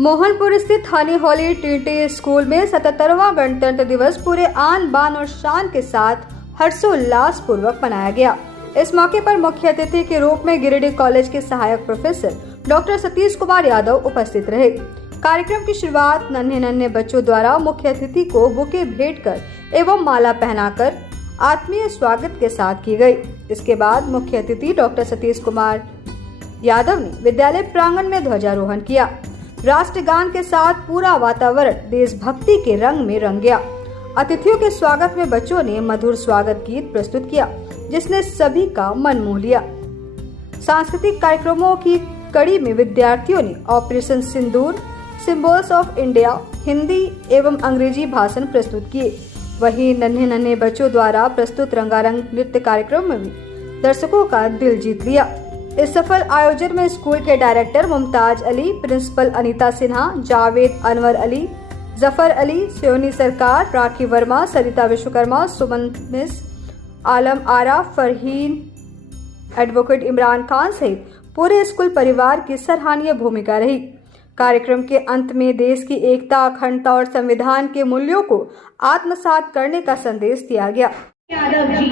मोहनपुर स्थित हनी हॉली TT school में 77वां गणतंत्र दिवस पूरे आन बान और शान के साथ हर्षोल्लास पूर्वक मनाया गया। इस मौके पर मुख्य अतिथि के रूप में गिरिडीह कॉलेज के सहायक प्रोफेसर डॉक्टर सतीश कुमार यादव उपस्थित रहे। कार्यक्रम की शुरुआत नन्हे बच्चों द्वारा मुख्य अतिथि को बुके भेंट कर एवं माला पहनाकर आत्मीय स्वागत के साथ की गई। इसके बाद मुख्य अतिथि डॉक्टर सतीश कुमार यादव ने विद्यालय प्रांगण में ध्वजारोहण किया। राष्ट्रगान के साथ पूरा वातावरण देशभक्ति के रंग में रंग गया। अतिथियों के स्वागत में बच्चों ने मधुर स्वागत गीत प्रस्तुत किया, जिसने सभी का मन मोह लिया। सांस्कृतिक कार्यक्रमों की कड़ी में विद्यार्थियों ने operation Sindoor, symbols of India, Hindi एवं अंग्रेजी भाषण प्रस्तुत किए। वहीं नन्हे बच्चों द्वारा प्रस्तुत रंगारंग नृत्य कार्यक्रम में भी दर्शकों का दिल जीत लिया। इस सफल आयोजन में स्कूल के डायरेक्टर मुमताज अली, प्रिंसिपल अनीता सिन्हा, जावेद अनवर अली, जफर अली, सोनी सरकार, राखी वर्मा, सरिता विश्वकर्मा, सुमन मिस, आलम आरा, फरहीन, एडवोकेट इमरान खान सहित पूरे स्कूल परिवार की सराहनीय भूमिका रही। कार्यक्रम के अंत में देश की एकता, अखंडता और संविधान के मूल्यों को आत्मसात करने का संदेश दिया गया। Yadav ji,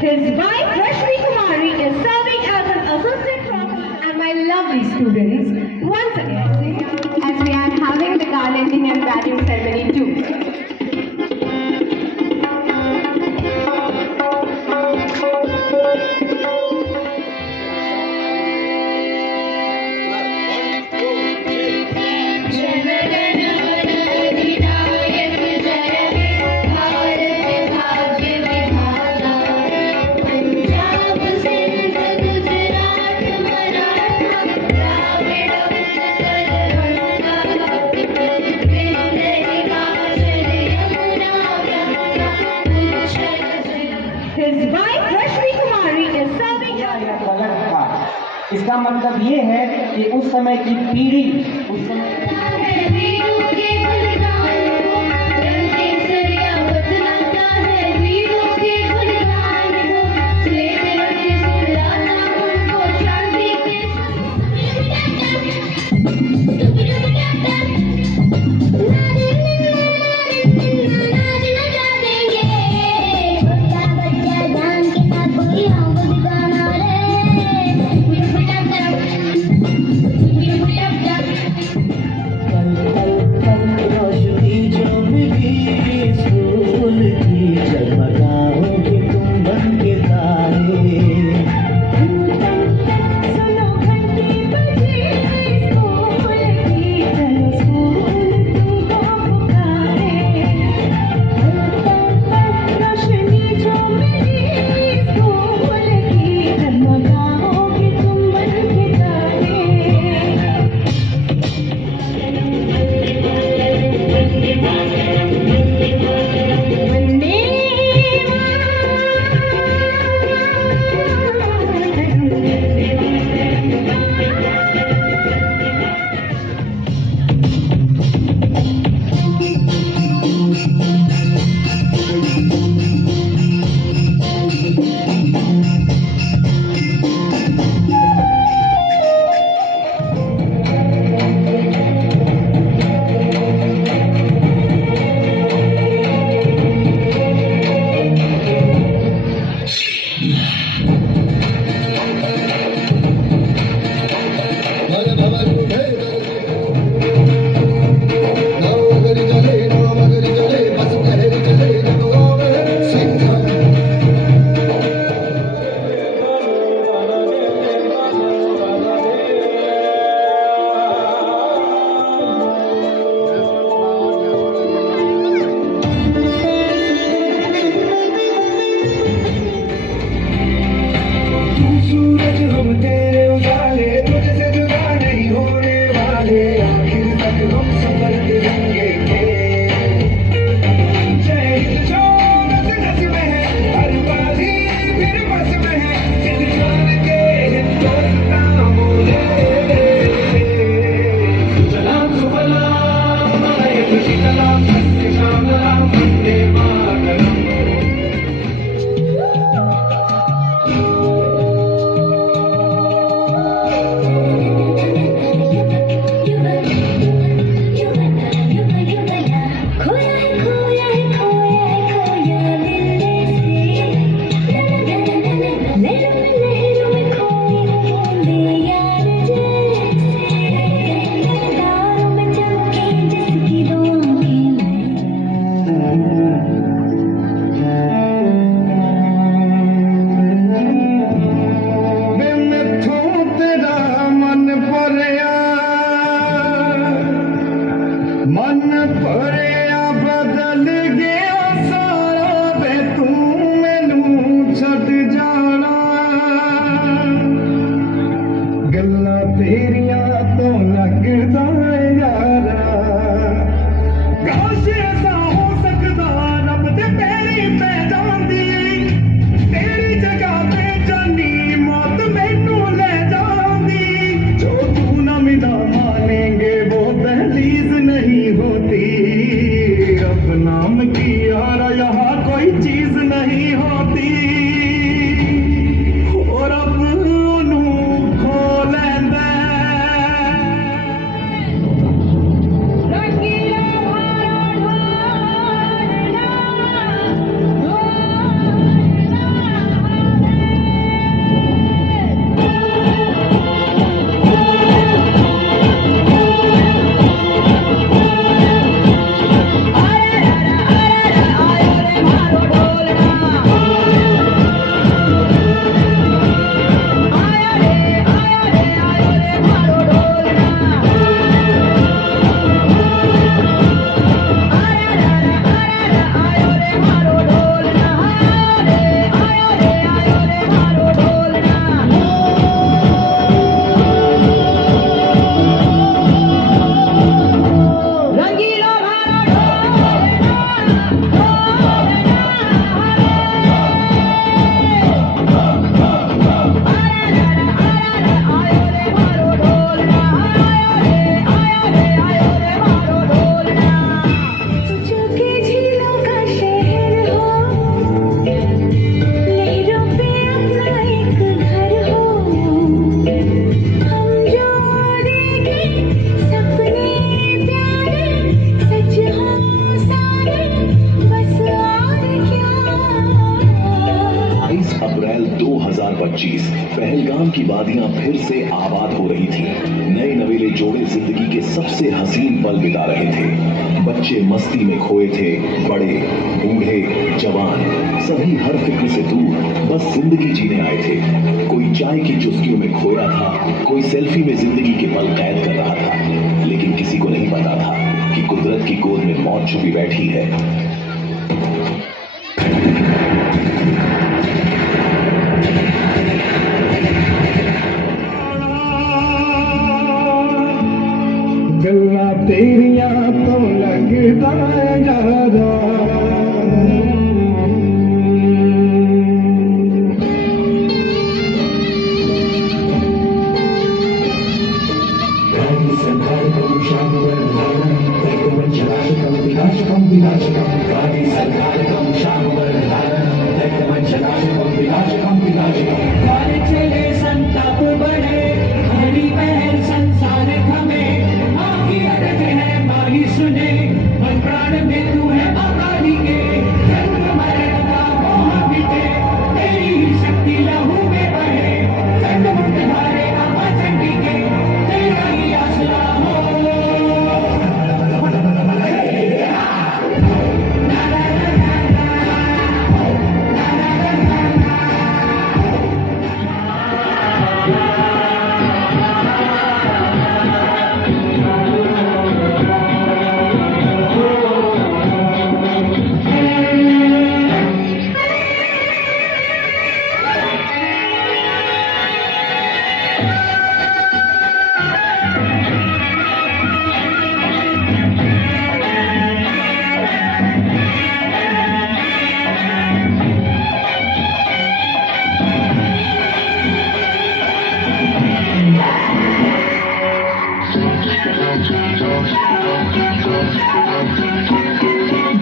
his wife Rashmi Kumari is serving as an assistant prof and my lovely students once again as we are having the garlanding and badging ceremony too. इसका मतलब ये है कि उस समय की पीढ़ी मन भरिया बदल गया सारा वे तू मैनू छड़ जाना गल्लां तेरियां तो लगदा यारा काश ऐसा हो सकदा रब दे पैरी पै जांदी तेरी जगह पे जानी मौत मैनू ले जांदी जो तू ना मिला मानेंगे वो दहलीज नहीं होती अब नाम की यार यहाँ कोई चीज नहीं होती और अब नू खो लेंदे अप्रैल 2025 पहलगाम की वादियां फिर से आबाद हो रही थी। नए नवेले जोड़े जिंदगी के सबसे हसीन पल बिता रहे थे। बच्चे मस्ती में खोए थे, बड़े बूढ़े जवान सभी हर फिक्र से दूर बस जिंदगी जीने आए थे। कोई चाय की चुस्कियों में खोया था, कोई सेल्फी में जिंदगी के पल कैद कर रहा था, लेकिन किसी को नहीं पता था कि कुदरत की गोद में मौत छुपी बैठी है। गल्लां तेरियां तो लगदा यारा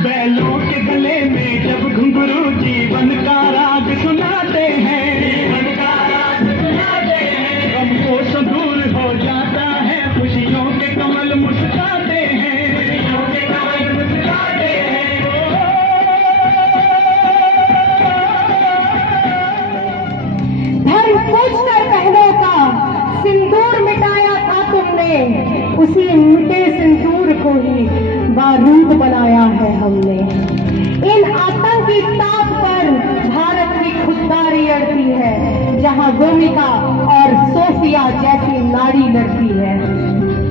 बैलों के गले में जब घुंघरू जीवन का राग सुनाते हैं, गम को दूर हो जाता है, खुशियों के कमल मुस्कुराते हैं, धर्म पूछकर पहनों का सिंदूर मिटाया था तुमने, उसी मिटे सिंदूर को ही बारूद बनाया है हमने। इन आतंकी ताप पर भारत की खुददारी अड़ती है, जहां गोमिका और सोफिया जैसी नारी लड़ती है।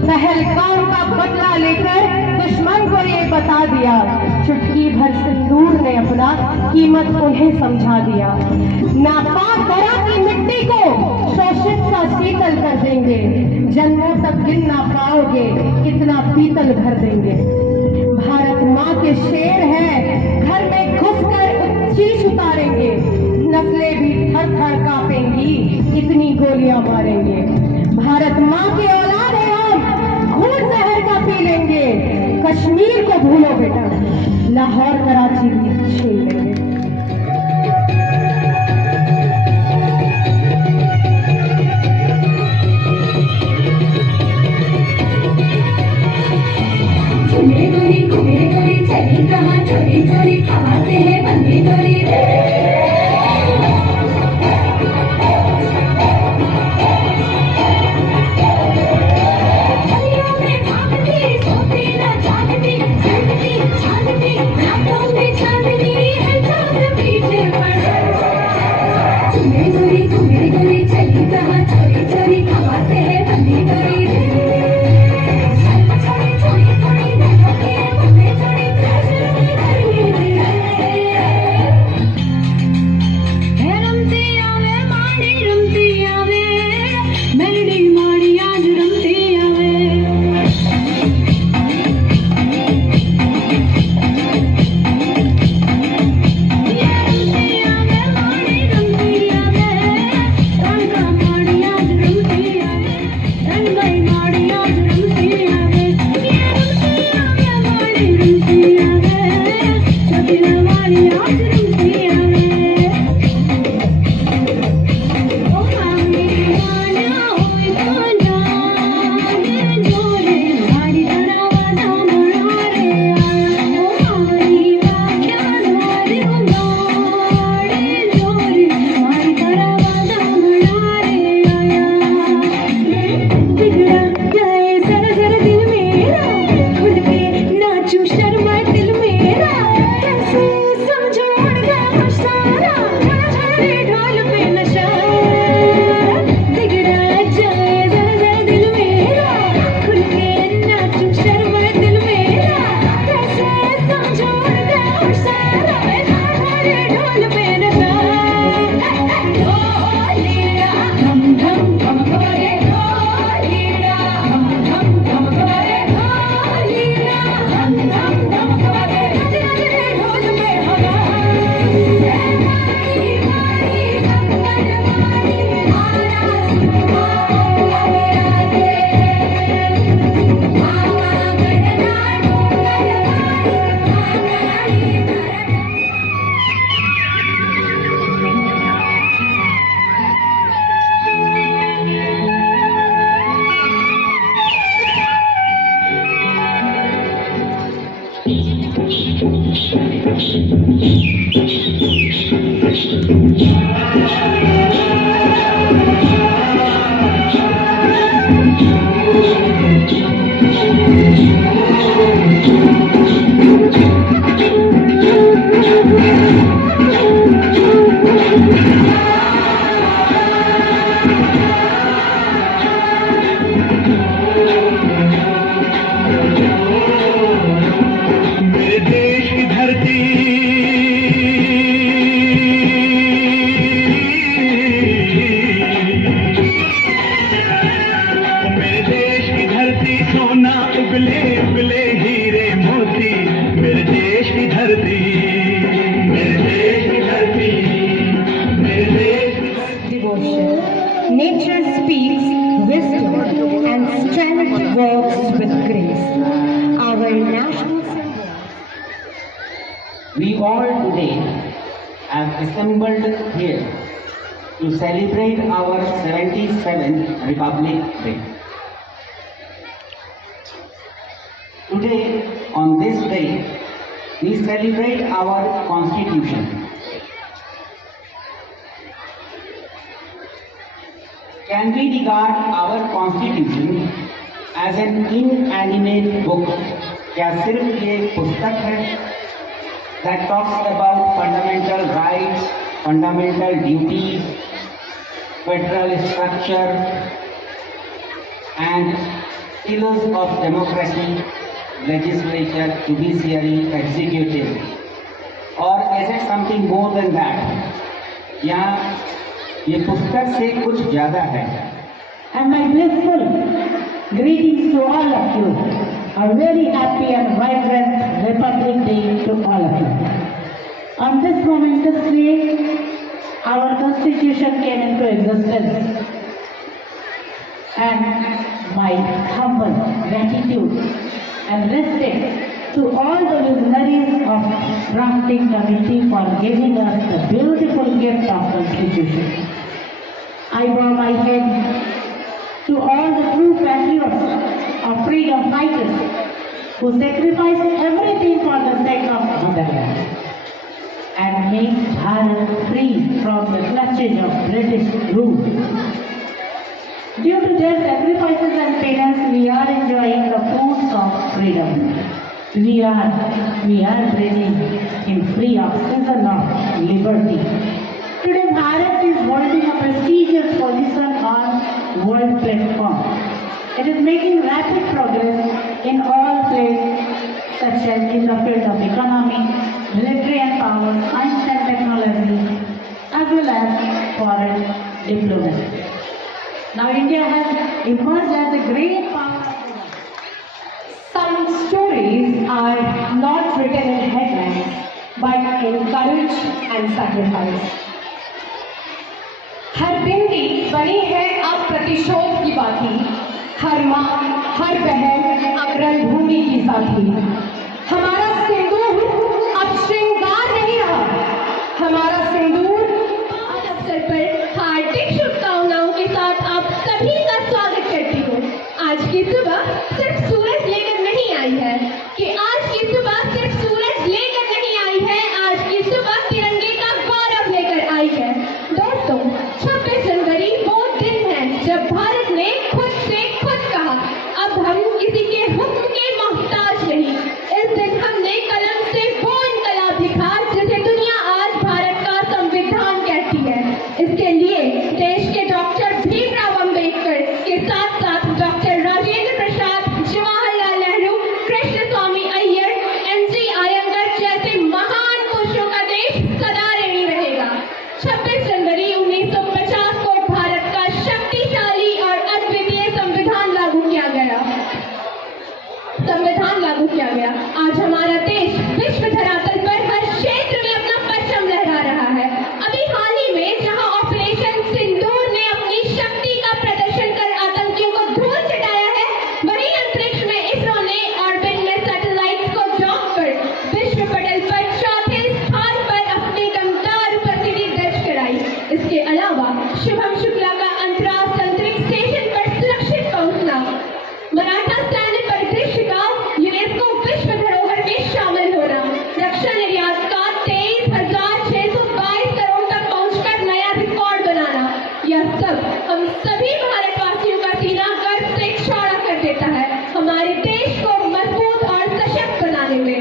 पहलगाम का बदला लेकर दुश्मन को ये बता दिया, चुटकी भर सिंदूर ने अपना कीमत उन्हें समझा दिया। नापाक धरा की मिट्टी को शोषित सा शीतल कर देंगे, जन्मों तक गिन ना पाओगे कितना पीतल भर देंगे। भारत माँ के शेर है, घर में घुसकर चीज उतारेंगे, नस्लें भी थर थर कांपेंगी, कितनी गोलियां मारेंगे। भारत माँ के औलाद है हम, खून जहर का पी लेंगे। कश्मीर को भूलो बेटा, लाहौर कराची भी छीन लेंगे। चली कहाँ चोरी चोरी, कहाँ से है बंदी चोरी। Nature speaks wisdom and strength works with grace. Our national symbol. We all today have assembled here to celebrate our 77th Republic Day. Today, on this day, we celebrate our Constitution. Can we regard our Constitution as an inanimate book? क्या सिर्फ ये पुस्तक है that talks about fundamental rights, fundamental duties, federal structure, and pillars of democracy, legislature, judiciary, executive, or is it something more than that? या ये पुस्तक से कुछ ज़्यादा है? And my blissful greetings to all of you. A very happy and vibrant Republic Day to all of you. On this momentous day, our Constitution came into existence, and my humble gratitude and respect to all the visionaries of drafting committee for giving us the beautiful gift of Constitution. I bow my head to all the true patriots of freedom fighters who sacrificed everything for the sake of motherland and made Bharat free from the clutches of British rule. Due to their sacrifices and penance, we are enjoying the fruits of freedom. We are breathing in free oxygen of liberty. Today, Bharat is holding a prestigious position on world platform. It is making rapid progress in all fields, such as in the field of economy, military and power, science and technology, as well as foreign diplomacy. Now, India has emerged as a great power. Some stories are not written in headlines, but in courage and sacrifice. हर बिंदी बनी है अब प्रतिशोध की बाती, हर माँ, हर बहन अब रणभूमि की साथी। हमारा सिंदूर अब श्रृंगार नहीं रहा, हमारा सिंदूर आज अवसर पर हार्दिक शुभकामनाओं के साथ आप सभी का स्वागत करती हूँ। आज की सुबह सिर्फ सूरज लेकर नहीं आई है, कि आज की सुबह सिर्फ सूरज लेकर नहीं आई है, आज की सुबह तिरंगे का गौरव लेकर आई है। दोस्तों, 26 जनवरी वो दिन है जब भारत ने खुद से खुद कहा, अब हम किसी के हुक्म के मोहताज नहीं। इस दिन हमने कलम से वो इनकलाब लिखा जिसे दुनिया आज भारत का संविधान कहती है। इसके लिए देश के डॉक्टर भीमराव अंबेडकर के साथ साथ डॉक्टर राजेंद्र प्रसाद, जवाहरलाल नेहरू, कृष्ण स्वामी अय्यर, NG आयंगर जैसे महान पुरुषों का देश सदा ऋणी रहेगा। 26 जनवरी 1950 को भारत का शक्तिशाली और अद्वितीय संविधान लागू किया गया। आज हमारा देश विश्व धरातल पर हर क्षेत्र में अपना परचम लहरा रहा है। अभी हाल ही में जहां ऑपरेशन सिंदूर ने अपनी शक्ति का प्रदर्शन कर आतंकियों को धूल चटाया है, वहीं अंतरिक्ष में इसरो ने ऑर्बिट में सैटेलाइट्स को डॉक कर विश्व पटल पर चौथे स्थान पर अपनी दमदार उपस्थिति दर्ज कराई। इसके अलावा शुभम शुक्ला का अंतर्राष्ट्रीय अंतरिक्ष स्टेशन पर सुरक्षित पहुंचना, मराठा सैन्य परिदृश्य का यूनेस्को विश्व धरोहर में शामिल होना, रक्षा निर्यात का 23,622 करोड़ तक पहुंचकर नया रिकॉर्ड बनाना, यह सब हम सभी भारतवासियों का सीना गर्व से चौड़ा कर देता है हमारे देश को मजबूत और सशक्त बनाने में।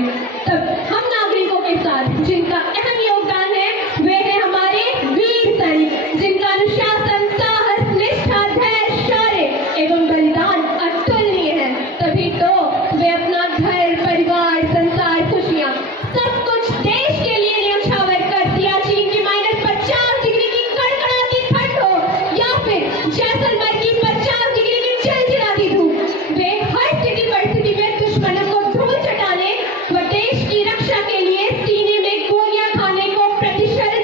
तब हम नागरिकों के साथ जिनका अहम योगदान है, वे हैं हमारे वीर सैनिक, जिनका अनुशासन, साहस, निष्ठा, धैर्य, शौर्य एवं बलिदान अतुलनीय है। तभी तो वे अपना घर, परिवार, संसार, खुशियाँ सब कुछ देश के लिए न्यौछावर कर सियाचिन की -50 डिग्री की कड़कड़ाती ठंड हो या फिर जैसलमेर की 50 डिग्री की चिलचिलाती धूप, वे हर स्थिति परिस्थिति में दुश्मनों को धूल चटाने व देश की रक्षा के लिए सीने में गोलियां खाने को प्रतिबद्ध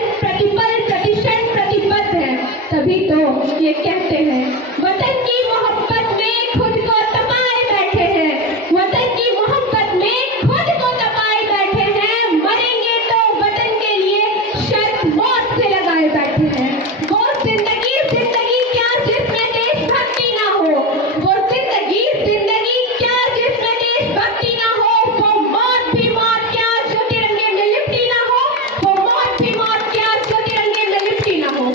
है। तभी तो ये कहते हैं, वतन की मोहब्बत में खुद को तपाए बैठे हैं, वतन की मोहब्बत में खुद को तपाए बैठे हैं, मरेंगे तो वतन के लिए शर्त मौत से लगाए बैठे हैं। वो जिंदगी क्या जिसमें देशभक्ति ना हो, वो जिंदगी क्या जिसमें देशभक्ति ना हो, वो मौत भी मौत क्या जो तिरंगे में लिपटी ना हो, वो मौत भी मौत क्या जो तिरंगे में लिपटी ना हो।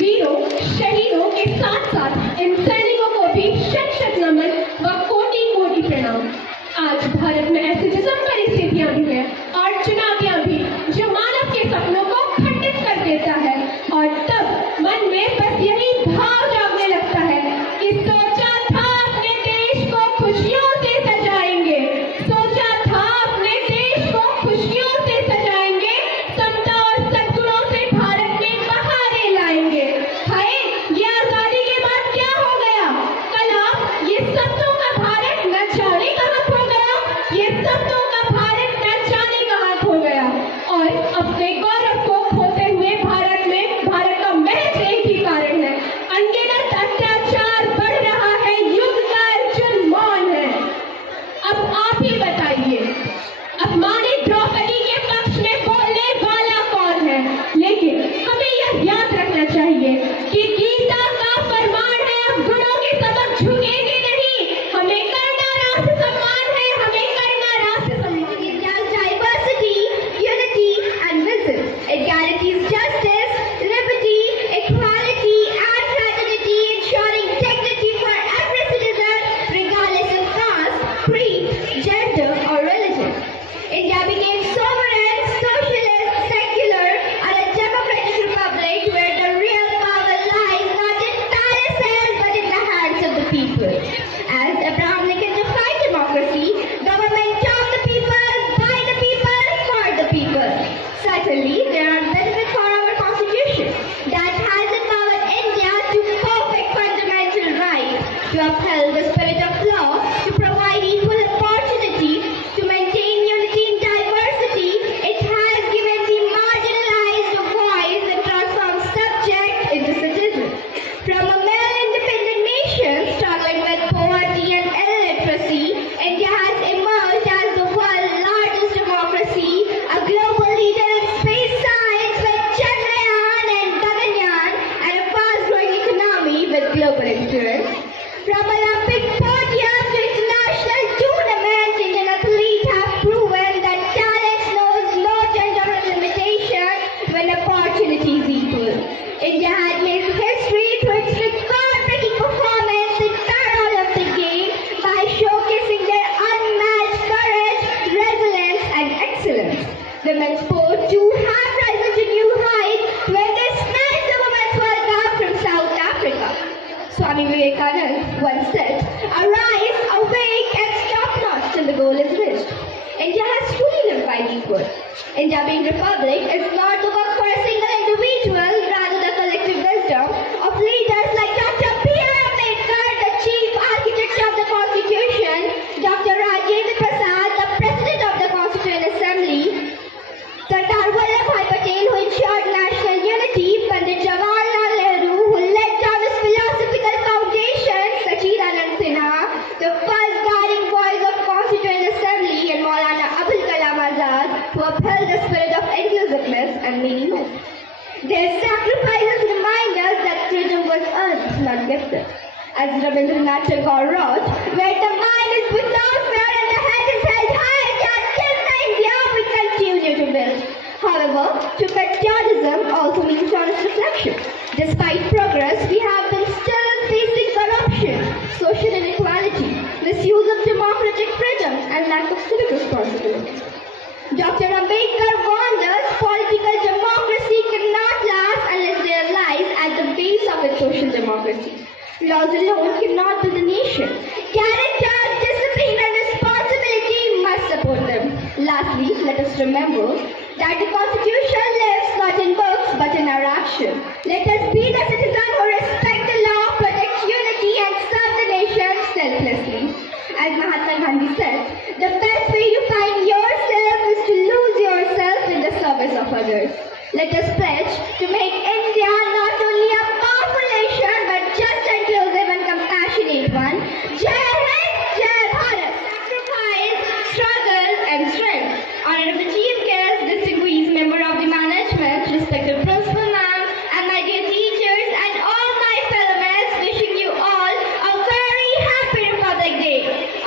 वीरों, शहीदों के साथ साथ इन सैनिकों को भी शत शत नमन व कोटि कोटि प्रणाम। आज भारत में ऐसी विषम परिस्थितियां भी हैं और चुनौतियां भी जो मानव के सपनों को खंडित कर देता है, और तब मन में बस यही भाव जागने लगता है कि सोचा था अपने देश को खुश gender, or religion. India became sovereign, socialist, secular, and a democratic republic where the real power lies not in palaces but in the hands of the people. As Abraham Lincoln defined democracy, government of the people, by the people, for the people. Certainly, there are benefits for our constitution that has empowered India to perfect fundamental rights, to uphold the spirit of law, to provide equal opportunity, to maintain unity in diversity. It has given the marginalized a voice and transformed subjects into citizens. From a male independent nation struggling with poverty and illiteracy, India has emerged as the world's largest democracy, a global leader in space science with Chandrayaan and Gaganyaan, and a fast-growing economy with global influence. From Olympic podium to international tournaments, Indian athletes have proven that talent knows no gender limitation when opportunity is equal. India has made history through its record-breaking performance in Paralympic Games by showcasing their unmatched courage, resilience, and excellence. Women's sport too have risen to new heights when they snatched the Women's World Cup from South Africa. Swami Vivekananda once said, "Arise, awake, and stop not till the goal is reached." India has truly lived by these words. India being republic is not the work for a single individual, rather the collective wisdom of leaders like Dr. B.R. Ambedkar, the chief architect of the Constitution, Dr. Rajendra Prasad, the president of the Constituent Assembly, Sardar Vallabhbhai Patel, who ensured national unity, Pandit Jawaharlal Nehru, who led Thomas Philosophical Foundation, Sachidanand Sinha, the first guiding voice of Constituent Assembly, and Maulana Abul Kalam Azad, who upheld the spirit of inclusiveness and many more. Their sacrifices remind us that freedom was earned, not gifted. As Rabindranath Tagore wrote, where the mind is without fear and the head is held high, that is the India we continue to build. However, to patriotism also means honest reflection. Despite progress, we have been still facing corruption, social inequality, misuse of democratic freedom, and lack of civic responsibility. Dr. Ambedkar warned us political democracy cannot last unless there lies at the base of its social democracy. Laws alone cannot build a nation. Character, discipline, and responsibility must support them. Lastly, let us remember that the Constitution lives not in books but in our action. Let us be the citizen who respect the law, protect unity, and serve the nation selflessly. As Mahatma Gandhi said, the best way to find yourself is to lose yourself in the service of others. Let us pledge to make India not only a powerful nation but just, inclusive, and compassionate one. Jai Hind, Jai Bharat. Sacrifice, struggle, and strength. Honorable Chief Guest, distinguished member of the management, respected principal ma'am, and my dear teachers, and all my fellow men, wishing you all a very happy Republic Day.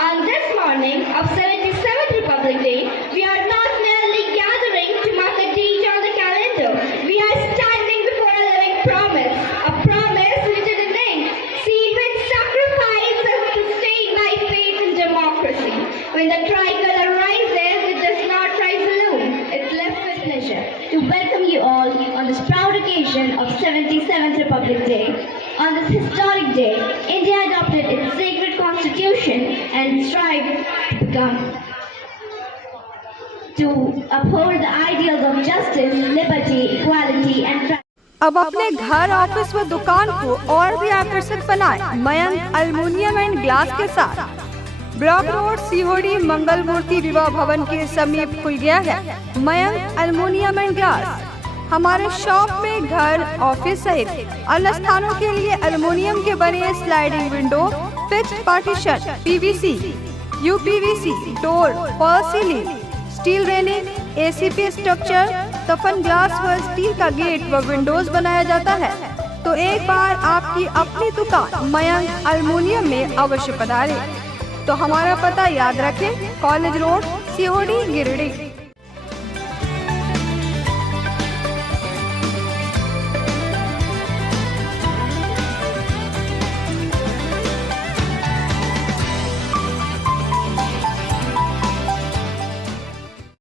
On this morning of 77th Republic Day, we are not merely gathering to mark a date on the calendar. We are standing before a living promise, a promise written in ink, sealed with sacrifice and sustained by faith in democracy. When the tricolor rises, it does not rise alone. It lifts with pleasure to welcome you all on this proud occasion of 77th Republic Day. On this historic day, India adopted its sacred constitution and strived to uphold the ideals of justice, liberty, equality, and अब अपने घर, office व दुकान को और भी आकर्षक बनाएं मयंक एल्युमिनियम एंड ग्लास के साथ। ब्लॉक रोड, सीहोड़ी, मंगल मूर्ति विवाह भवन के समीप खुल गया है मयंक एल्युमिनियम एंड ग्लास। हमारे शॉप में घर, ऑफिस सहित अन्य स्थानों के लिए एल्युमिनियम के बने sliding window, fixed partition, PVC, UPVC door, fall ceiling, steel railing, ACP structure, तफन ग्लास व स्टील का गेट व विंडोज बनाया जाता है। तो एक बार आपकी अपनी दुकान मयंक एल्युमिनियम में अवश्य पधारें। तो हमारा पता याद रखें, कॉलेज रोड, सीहोड़ी, गिरिडीह।